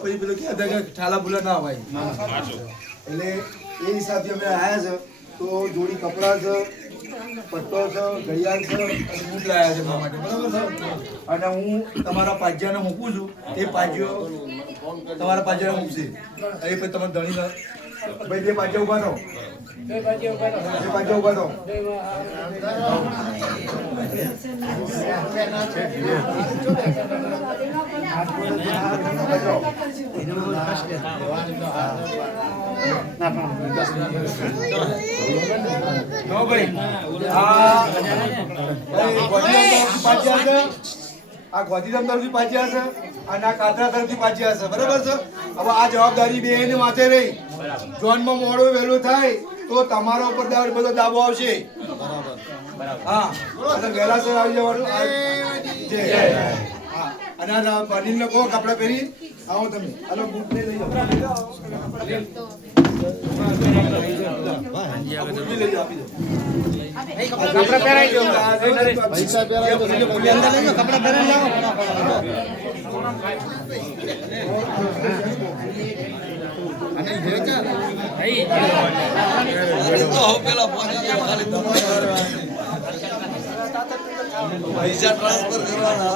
પછી પેલું કહેતા કે ઠાલા ભૂલા ના ભાઈ એટલે એ હિસાબથી અમે આવ્યા છે તો જોડી કપડા છે પટ્ટો છે ઘડિયાળ છે અને બૂટ લાવ્યા છે મારા માટે બરાબર છે અને હું તમારા પાજ્યાને મૂકું છું એ પાજ્યો તમારા પાજ્યાને મૂકશે એ પછી તમે ધણી ભાઈ બે પાજ્યા ઉભા રહો બે પાજ્યા ઉભા રહો આ ગોધીધામ તરફથી પાછી હશે અને આ કાતરા તરફથી પાછી હશે બરાબર છે હવે આ જવાબદારી બેને માથે રહી જોનમાં મોડું વહેલું થાય તો તમારા ઉપર બધો દાબો આવશે હા વહેલાસર આવી જવાનું અને આ પાટીલને કહો કપડા પહેરી આવો તમે હાલો બુક લઈ લઈ જાઓ કપડા પહેરાઈ દો પૈસા પહેરાઈ દો અંદર લઈ જાઓ કપડા પહેરાઈ લાવો અને ભેજા ભાઈ તો પેલા પહોંચી ગયા ખાલી તમારે પૈસા ટ્રાન્સફર કરવાના